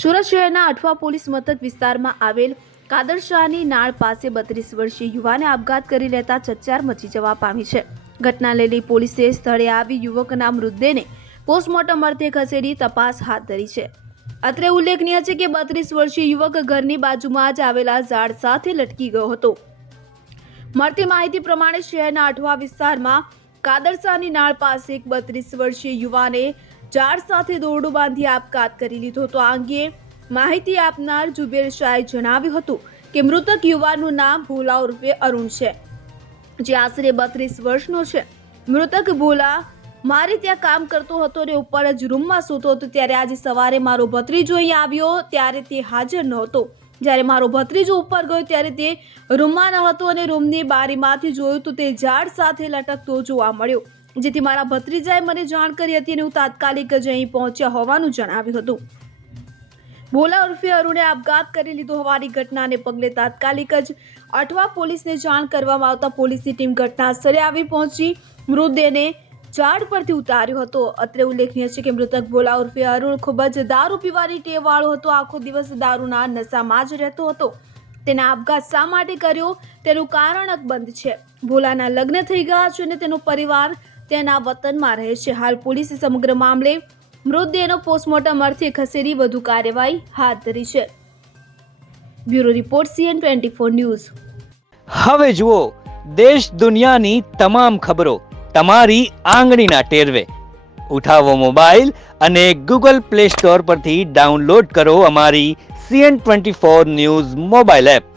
સુરત શહેરના અઠવા પોલીસ મથક વિસ્તારમાં આવેલ કાદરશાહની નાળ પાસે 32 વર્ષીય યુવાને આપઘાત કરી લેતા ચકચાર મચી જવા પામી છે। ઘટનાને લઈ પોલીસે સ્થળે આવી યુવકના મૃતદેહને પોસ્ટમોર્ટમ અર્થે ખસેડી તપાસ હાથ ધરી છે। અત્રે ઉલ્લેખનીય છે કે 32 વર્ષીય યુવક ઘરની બાજુમાં જ આવેલા ઝાડ સાથે લટકી ગયો હતો। મળતી માહિતી પ્રમાણે શહેરના અઠવા વિસ્તારમાં કાદરશાહની નાળ પાસે એક 32 વર્ષીય યુવાને ઝાડ સાથે દોરડું બાંધી આપઘાત કરી લીધો હતો। આ અંગે માહિતી આપનાર જુબેર શાહે જણાવ્યું હતું કે મૃતક યુવાનનું નામ ભોલા ઉર્ફે અરુણ છે, જે આશરે 32 વર્ષનો છે। મૃતક ભોલા મારે ત્યાં કામ કરતો હતો અને ઉપર જ રૂમમાં સૂતો હતો। ત્યારે આજે સવારે મારો ભત્રીજો અહીં આવ્યો ત્યારે તે હાજર નહોતો। જ્યારે મારો ભત્રીજો ઉપર ગયો ત્યારે તે રૂમમાં ન હતો અને રૂમની બારીમાંથી જોયું તો તે ઝાડ સાથે લટકતો જોવા મળ્યો, જેથી મારા ભત્રીજાએ મને જાણ કરી હતી અને હું તાત્કાલિક જ અહીં પહોંચ્યા હોવાનું જણાવ્યું હતું। ભોલા ઉર્ફે અરુણે આપઘાત કરી લીધો હોવાની ઘટનાને પગલે તાત્કાલિક જ અઠવા પોલીસને જાણ કરવામાં આવતા પોલીસની ટીમ ઘટના સ્થળે આવી પહોંચી મૃતદેહને ઝાડ પરથી ઉતાર્યો હતો। અત્રે ઉલ્લેખનીય છે કે મૃતક ભોલા ઉર્ફે અરુણ ખૂબ જ દારૂ પીવાની ટેવવાળો હતો। આખો દિવસ દારૂના નશામાં જ રહેતો હતો। તેના આપઘાત શા માટે કર્યો તેનું કારણ અકબંધ છે। ભોલાના લગ્ન થઈ ગયા છે અને તેનો પરિવાર તેના વતનમાં રહે છે। હાલ પોલીસે સમગ્ર મામલે મૃતદેહનો પોસ્ટમોર્ટમ અર્થે ખસેડી વધુ કાર્યવાહી હાથ ધરી છે। Bureau report CN24 news. હવે જુઓ દેશ દુનિયાની તમામ ખબરો તમારી આંગળીના ટેરવે। ઉઠાવો મોબાઈલ અને ગૂગલ પ્લે સ્ટોર પરથી ડાઉનલોડ કરો અમારી CN24 ન્યૂઝ મોબાઈલ એપ।